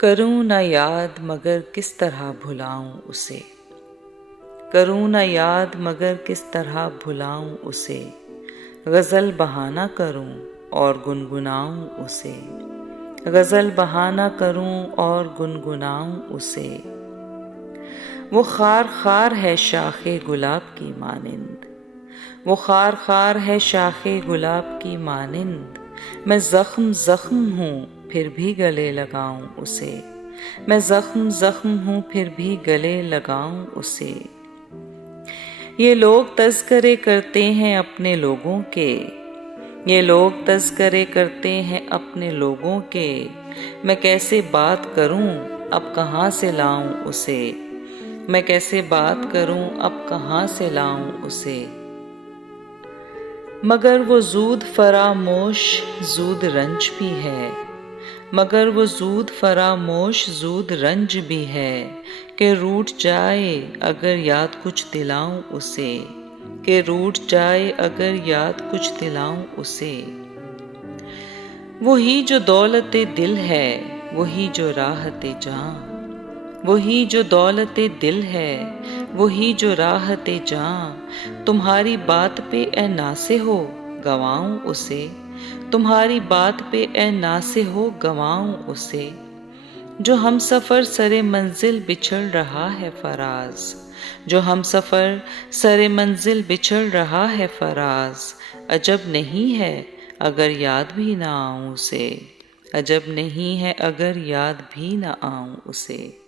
करूं न याद मगर किस तरह भुलाऊं उसे। करूं न याद मगर किस तरह भुलाऊं उसे। गज़ल बहाना करूं और गुनगुनाऊं उसे। गज़ल बहाना करूं और गुनगुनाऊं उसे। वो खार खार है शाखे गुलाब की मानिंद। वो खार खार है शाखे गुलाब की मानिंद। मैं ज़ख्म ज़ख्म हूँ फिर भी गले लगाऊं उसे। मैं ज़ख्म ज़ख्म हूँ फिर भी गले लगाऊं उसे। ये लोग तज़किरे करते हैं अपने लोगों के। ये लोग तज़किरे करते हैं अपने लोगों के। मैं कैसे बात करूं अब कहाँ से लाऊं उसे। मैं कैसे बात करूं अब कहाँ से लाऊं उसे। मगर वो ज़ूद फरामोश ज़ूद रंज भी है। मगर वो ज़ूद फरामोश ज़ूद रंज भी है। कि रूठ जाए अगर याद कुछ दिलाऊं उसे। कि रूठ जाए अगर याद कुछ दिलाऊं उसे। वही जो दौलते दिल है वही जो राहते जान। वही जो दौलते दिल है वही जो राहते जान। तुम्हारी बात पे ए नासे हो गवाऊं उसे। तुम्हारी बात पे ए नासे हो गवाऊं उसे। जो हम सफ़र सरे मंजिल बिछड़ रहा है फराज। जो हम सफ़र सरे मंजिल बिछड़ रहा है फराज। अजब नहीं है अगर याद भी ना आऊं उसे। अजब नहीं है अगर याद भी ना आऊं उसे।